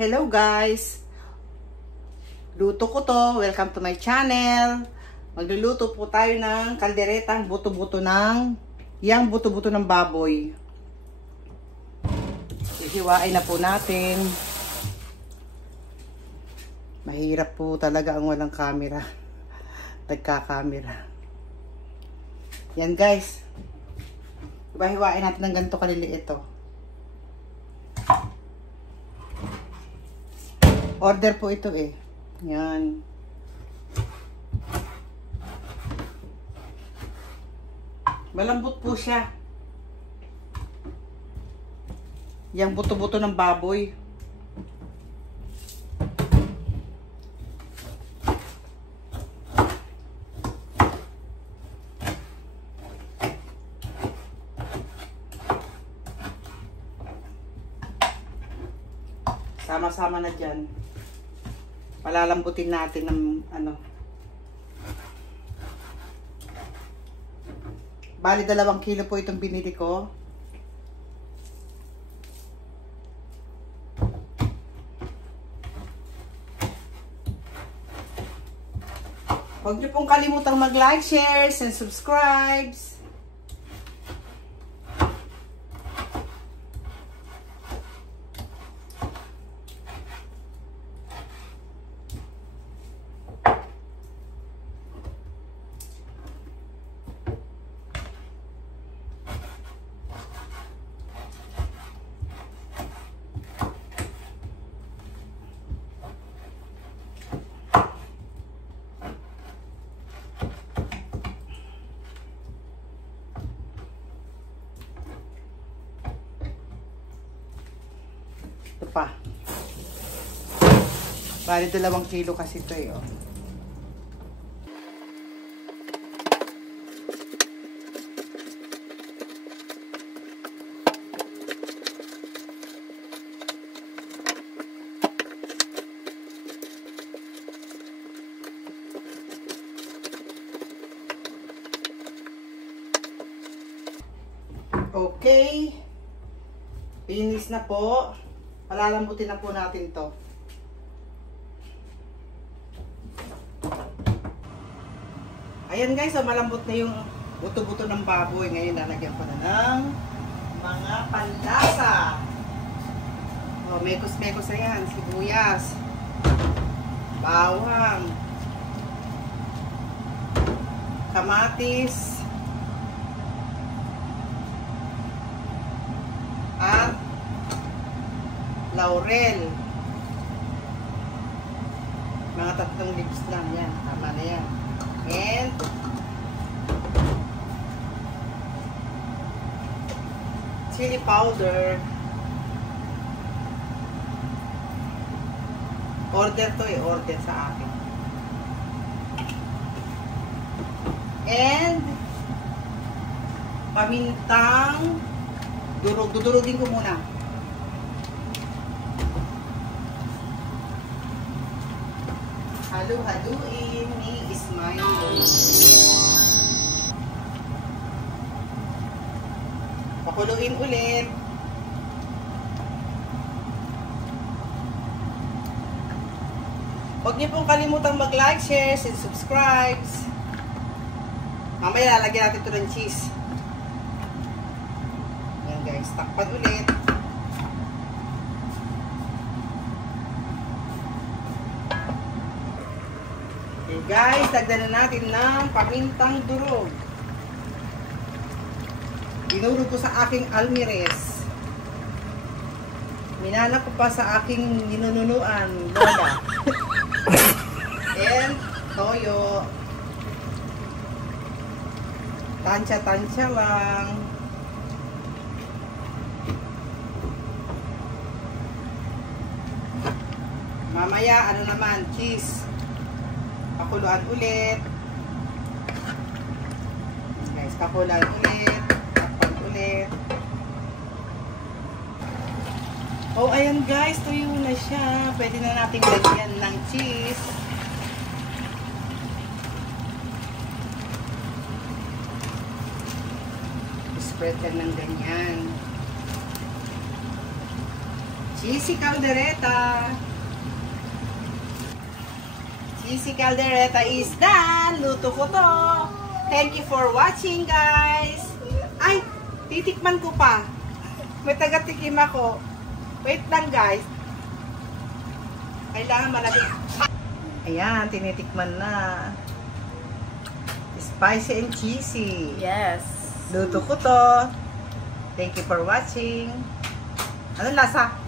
Hello guys! Luto ko to. Welcome to my channel. Magluluto po tayo ng kalderetang buto-buto ng buto-buto ng baboy. Hiwain na po natin. Mahirap po talaga ang walang camera. Nagka-camera. Yan guys. Hiwain natin ng ganito kaliliit ito. Order po ito eh. Yan. Malambot po siya. Yang buto-buto ng baboy. Sama-sama na dyan. Palalambutin natin ng Bali 2 kilo po itong binili ko. Huwag niyo pong kalimutang mag-like, share, and subscribe. Ito pa. Bali 2 kilo kasi ito eh. Oh. Okay. Finish na po. Palalambutin na po natin to. Ayan guys, so malambot na yung buto-buto ng baboy. Ngayon lalagyan ko na ng mga panlasa. Oh, mekos-mekos na yan. Sibuyas, bawang, kamatis, at laurel. Mga 3 leaves lang yan. Tama na yan. And chili powder. Order to eh. Order sa akin. And pamintang durog. Dudurugin ko muna. Halu-haluin ni Ismail. Pakuluin ulit. Huwag niyo pong kalimutang mag-like, share, and subscribe. Mamaya lalagyan natin ito ng cheese. Yan guys, takpan ulit. Okay guys, dagdagan na natin ng pamintang durog. Dinurog ko sa aking almires. Minana ko pa sa aking ninununuan, lola. And toyo. Tansya-tansya lang. Mamaya, ano naman, cheese. Pakuluan ulit. Guys, pakuluan ulit. Takpan ulit. Oh, ayan guys, tuyo na siya. Pwede na natin lagyan ng cheese. Spread lang ng ganyan. Cheesy caldereta. Cheesy caldereta is done. Luto ko to. Thank you for watching, guys. Ay, titikman ko pa. May taga-tikim ako. Wait lang, guys. Kailangan malaki. Ayan, tinitikman na. Spicy and cheesy. Yes. Luto ko to. Thank you for watching. Anong lasa?